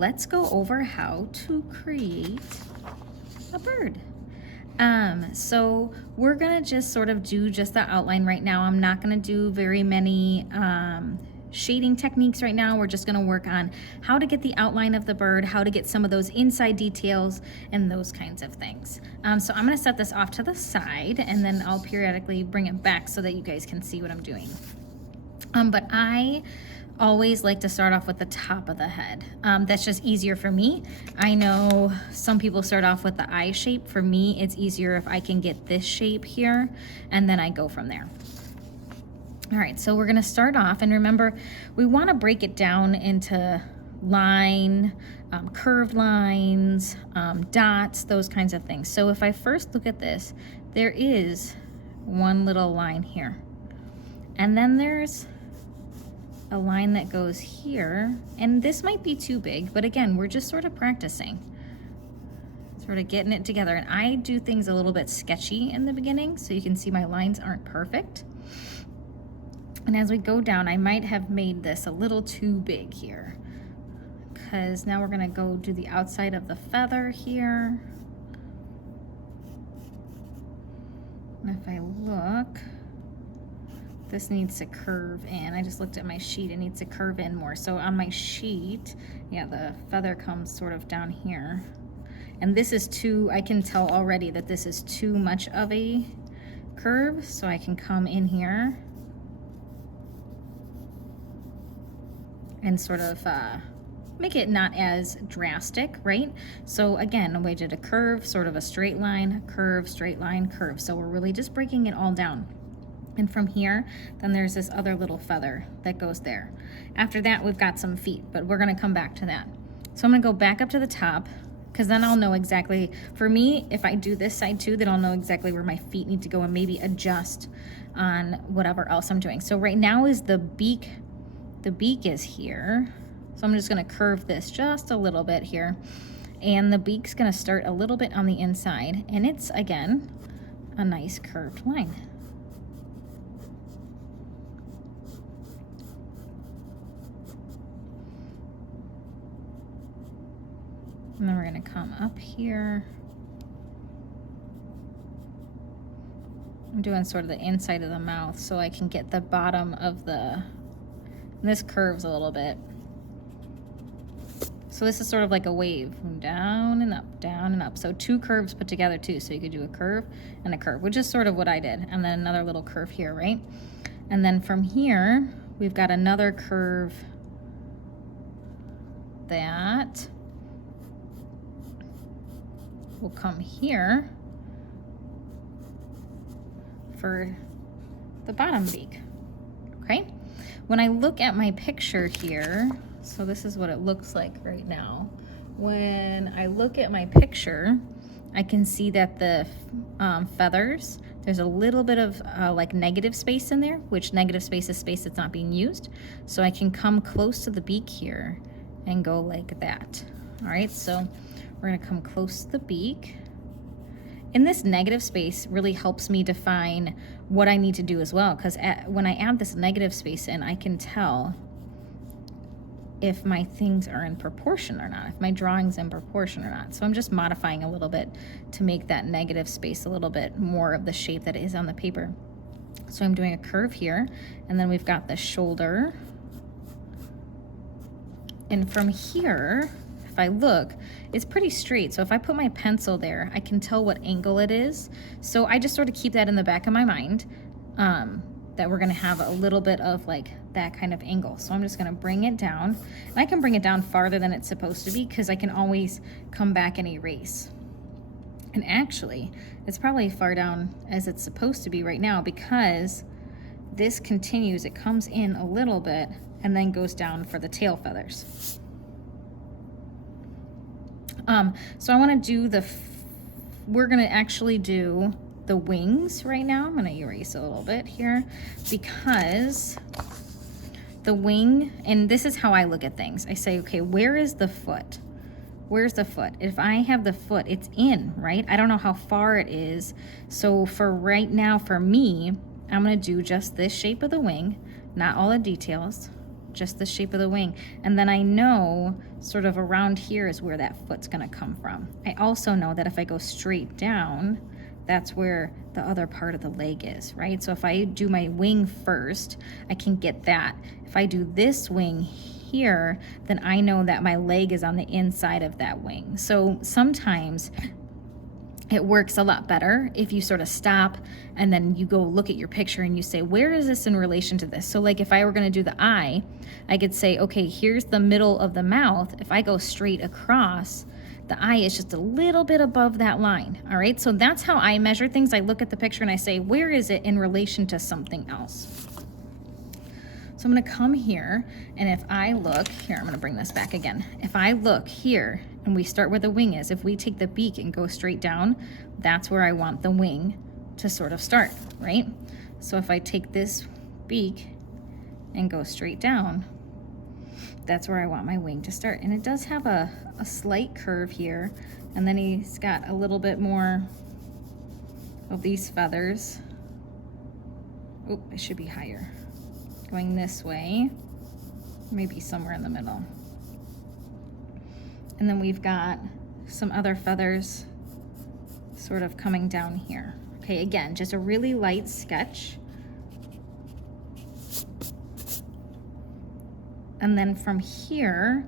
let's go over how to create a bird. So we're gonna just sort of do just the outline right now. I'm not gonna do very many shading techniques right now. We're just gonna work on how to get the outline of the bird, how to get some of those inside details and those kinds of things. So I'm gonna set this off to the side and then I'll periodically bring it back so that you guys can see what I'm doing. But I always like to start off with the top of the head. That's just easier for me. I know some people start off with the eye shape. For me, it's easier if I can get this shape here and then I go from there. All right, so we're gonna start off, and remember, we wanna break it down into line, curved lines, dots, those kinds of things. So if I first look at this, there is one little line here. And then there's a line that goes here, and this might be too big, but again, we're just sort of practicing, sort of getting it together. And I do things a little bit sketchy in the beginning, so you can see my lines aren't perfect. And as we go down, I might have made this a little too big here, because now we're gonna go do the outside of the feather here. And if I look, this needs to curve in. I just looked at my sheet, it needs to curve in more. So on my sheet, yeah, the feather comes sort of down here. And this is too, I can tell already that this is too much of a curve, so I can come in here and sort of make it not as drastic, right? So again, we did a curve, sort of a straight line, curve, straight line, curve. So we're really just breaking it all down. And from here, then there's this other little feather that goes there. After that, we've got some feet, but we're gonna come back to that. So I'm gonna go back up to the top, because then I'll know exactly, for me, if I do this side too, then I'll know exactly where my feet need to go and maybe adjust on whatever else I'm doing. So right now is the beak is here. So I'm just gonna curve this just a little bit here. And the beak's gonna start a little bit on the inside. And it's, again, a nice curved line. And then we're gonna come up here. I'm doing sort of the inside of the mouth so I can get the bottom of the, and this curves a little bit. So this is sort of like a wave, down and up, down and up. So two curves put together too. So you could do a curve and a curve, which is sort of what I did. And then another little curve here, right? And then from here, we've got another curve that will come here for the bottom beak, okay? When I look at my picture here, so this is what it looks like right now. When I look at my picture, I can see that the feathers, there's a little bit of like negative space in there, which negative space is space that's not being used. So I can come close to the beak here and go like that. All right, so we're gonna come close to the beak. And this negative space really helps me define what I need to do as well, because when I add this negative space in, I can tell if my things are in proportion or not, if my drawing's in proportion or not. So I'm just modifying a little bit to make that negative space a little bit more of the shape that it is on the paper. So I'm doing a curve here, and then we've got the shoulder. And from here, if I look, it's pretty straight. So if I put my pencil there, I can tell what angle it is. So I just sort of keep that in the back of my mind, that we're gonna have a little bit of like that kind of angle. So I'm just gonna bring it down. And I can bring it down farther than it's supposed to be because I can always come back and erase. And actually, it's probably far down as it's supposed to be right now because this continues, it comes in a little bit and then goes down for the tail feathers. So I wanna do we're gonna actually do the wings right now. I'm gonna erase a little bit here because the wing, and this is how I look at things. I say, okay, where is the foot? Where's the foot? If I have the foot, it's in, right? I don't know how far it is. So for right now, for me, I'm gonna do just this shape of the wing, not all the details. just the shape of the wing. And then I know sort of around here is where that foot's gonna come from. I also know that if I go straight down, that's where the other part of the leg is, right? So if I do my wing first, I can get that. If I do this wing here, then I know that my leg is on the inside of that wing. So sometimes it works a lot better if you sort of stop and then you go look at your picture and you say, where is this in relation to this? So like if I were gonna do the eye, I could say, okay, here's the middle of the mouth. If I go straight across, the eye is just a little bit above that line, all right? So that's how I measure things. I look at the picture and I say, where is it in relation to something else? So I'm gonna come here, and if I look, here, I'm gonna bring this back again. If I look here, and we start where the wing is, if we take the beak and go straight down, that's where I want the wing to sort of start, right? So if I take this beak and go straight down, that's where I want my wing to start. And it does have a slight curve here, and then he's got a little bit more of these feathers. Oh, it should be higher. Going this way, maybe somewhere in the middle. And then we've got some other feathers sort of coming down here. Okay, again, just a really light sketch. And then from here,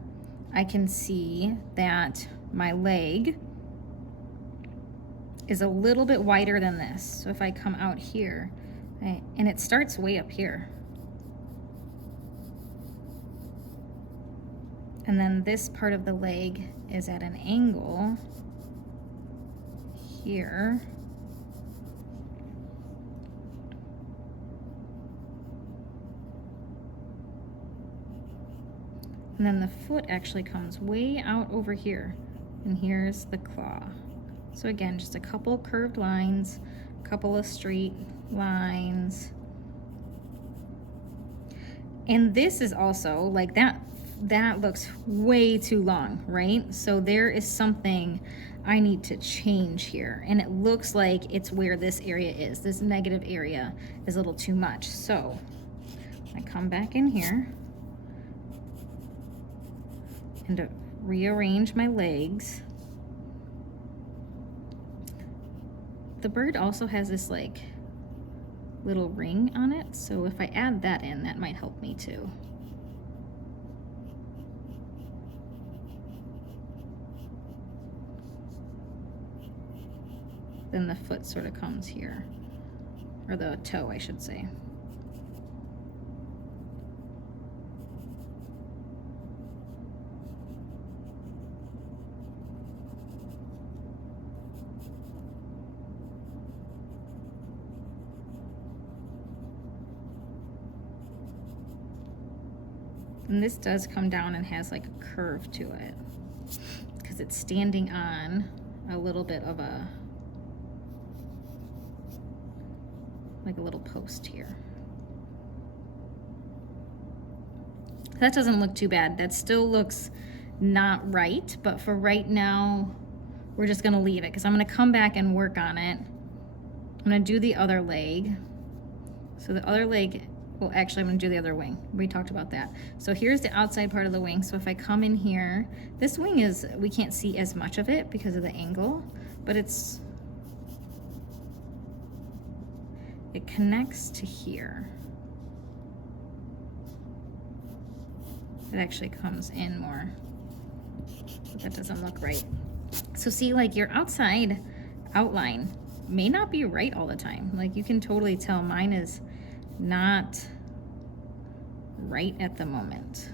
I can see that my leg is a little bit wider than this. So if I come out here, and it starts way up here. And then this part of the leg is at an angle here. And then the foot actually comes way out over here. And here's the claw. So again, just a couple curved lines, a couple of straight lines. And this is also like that looks way too long, right? So there is something I need to change here. And it looks like it's where this area is. This negative area is a little too much. So I come back in here and to rearrange my legs. The bird also has this like little ring on it. So if I add that in, that might help me too. Then the foot sort of comes here, or the toe, I should say. And this does come down and has like a curve to it because it's standing on a little bit of a, like a little post here. That doesn't look too bad. That still looks not right, but for right now, we're just gonna leave it because I'm gonna come back and work on it. I'm gonna do the other leg. So the other leg, well, actually I'm gonna do the other wing. We talked about that. So here's the outside part of the wing. So if I come in here, this wing is, we can't see as much of it because of the angle, but it connects to here. It actually comes in more, but that doesn't look right. So see, like your outside outline may not be right all the time. Like you can totally tell mine is not right at the moment.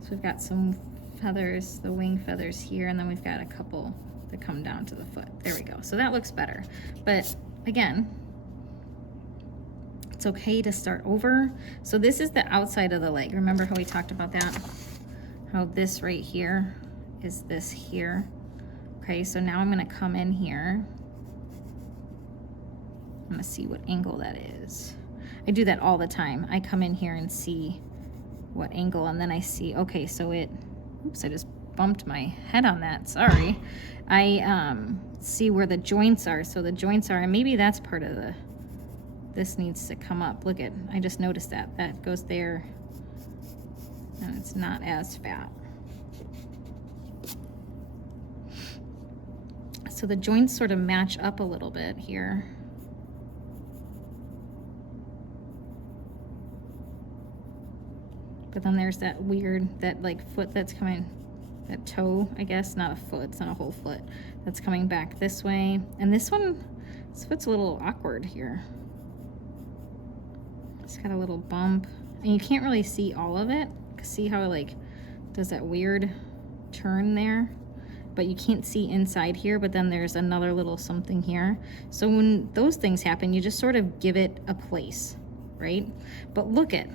So we've got some feathers, the wing feathers here, and then we've got a couple that come down to the foot. There we go. So that looks better. But again, it's okay to start over. So this is the outside of the leg. Remember how we talked about that? How this right here is this here. Okay, so now I'm gonna come in here. I'm gonna see what angle that is. I do that all the time. I come in here and see what angle, and then I see, okay, so it, oops, I just bumped my head on that, sorry. I see where the joints are. So the joints are, and maybe that's part of the, this needs to come up. Look at, I just noticed that. That goes there and it's not as fat. So the joints sort of match up a little bit here. But then there's that weird, that like foot that's coming, that toe, I guess, not a foot, it's not a whole foot, that's coming back this way. And this one, this foot's a little awkward here. It's got a little bump, and you can't really see all of it. See how it like does that weird turn there? But you can't see inside here, but then there's another little something here. So when those things happen, you just sort of give it a place, right? But look at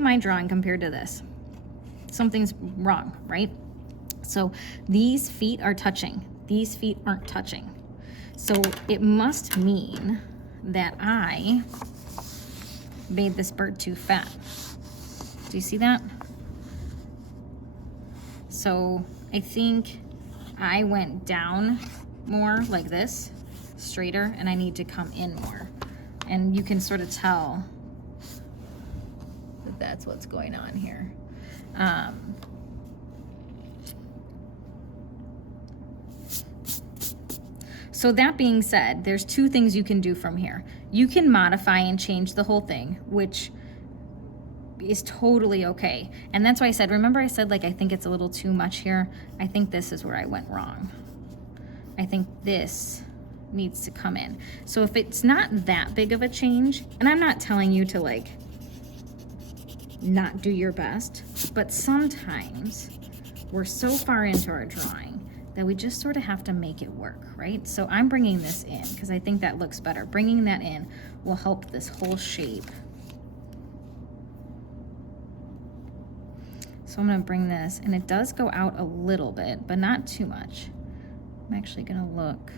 my drawing compared to this. Something's wrong, right? So these feet are touching. These feet aren't touching. So it must mean that I made this bird too fat. Do you see that? So I think I went down more like this, straighter, and I need to come in more. And you can sort of tell that that's what's going on here. So that being said, there's two things you can do from here. You can modify and change the whole thing, which is totally okay. And that's why I said, remember I said like, I think it's a little too much here. I think this is where I went wrong. I think this needs to come in. So if it's not that big of a change, and I'm not telling you to like not do your best, but sometimes we're so far into our drawing that we just sort of have to make it work, right? So I'm bringing this in because I think that looks better. Bringing that in will help this whole shape. So I'm gonna bring this, and it does go out a little bit, but not too much. I'm actually gonna look.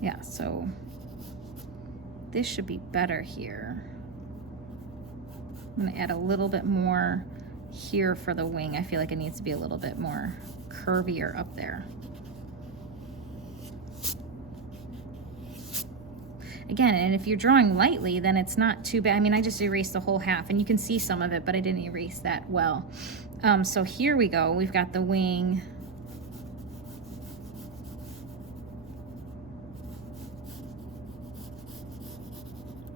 Yeah, so this should be better here. I'm gonna add a little bit more here for the wing. I feel like it needs to be a little bit more curvier up there. Again, and if you're drawing lightly, then it's not too bad. I mean, I just erased the whole half, and you can see some of it, but I didn't erase that well. So here we go. We've got the wing.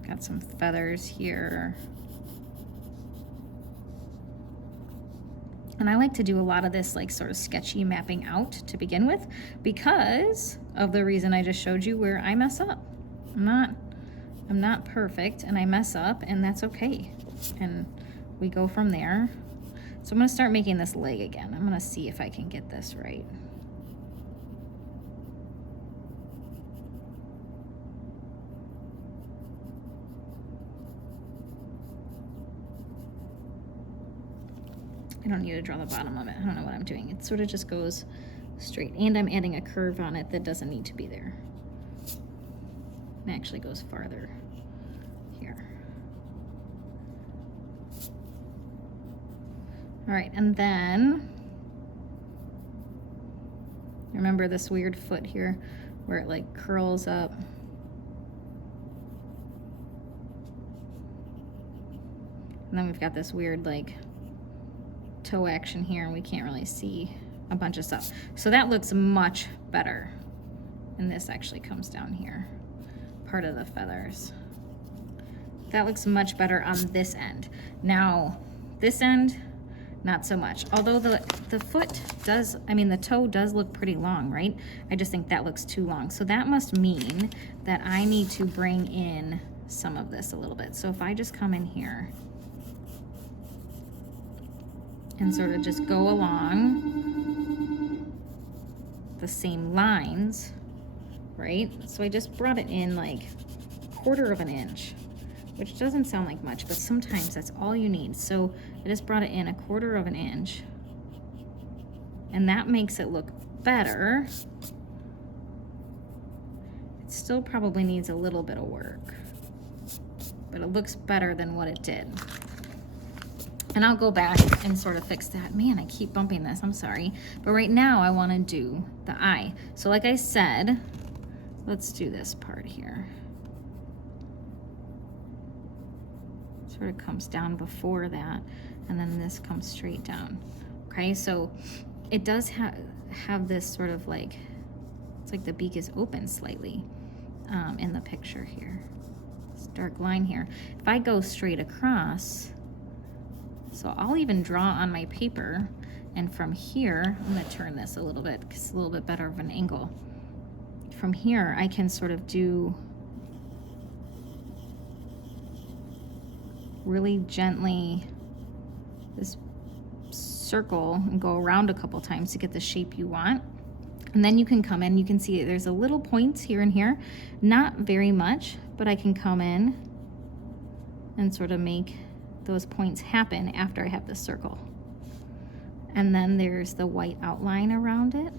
Got some feathers here. And I like to do a lot of this like sort of sketchy mapping out to begin with because of the reason I just showed you where I mess up. I'm not perfect, and I mess up, and that's okay. And we go from there. So I'm gonna start making this leg again. I'm gonna see if I can get this right. I don't need to draw the bottom of it. I don't know what I'm doing. It sort of just goes straight, and I'm adding a curve on it that doesn't need to be there. It actually goes farther here. All right, and then remember this weird foot here where it like curls up. And then we've got this weird like toe action here, and we can't really see a bunch of stuff. So that looks much better. And this actually comes down here, part of the feathers. That looks much better on this end. Now, this end, not so much. Although the foot does, I mean, the toe does look pretty long, right? I just think that looks too long. So that must mean that I need to bring in some of this a little bit. So if I just come in here and sort of just go along the same lines, right? So I just brought it in like 1/4 of an inch, which doesn't sound like much, but sometimes that's all you need. So I just brought it in 1/4 of an inch, and that makes it look better. It still probably needs a little bit of work, but it looks better than what it did. And I'll go back and sort of fix that. Man, I keep bumping this, I'm sorry. But right now I wanna do the eye. So like I said, let's do this part here. Sort of comes down before that, and then this comes straight down. Okay, so it does have this sort of like, it's like the beak is open slightly in the picture here. This dark line here. If I go straight across, so I'll even draw on my paper, and from here, I'm gonna turn this a little bit because it's a little bit better of an angle. From here, I can sort of do really gently this circle and go around a couple times to get the shape you want. And then you can come in, you can see there's a little points here and here, not very much, but I can come in and sort of make those points happen after I have the circle. And then there's the white outline around it.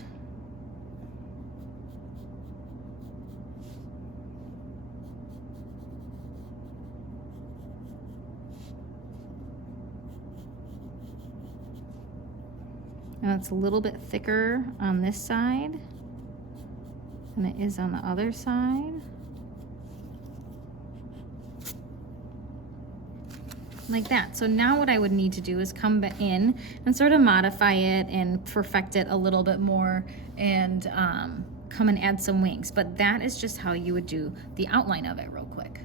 And it's a little bit thicker on this side than it is on the other side. Like that. So now what I would need to do is come in and sort of modify it and perfect it a little bit more, and come and add some wings. But that is just how you would do the outline of it real quick.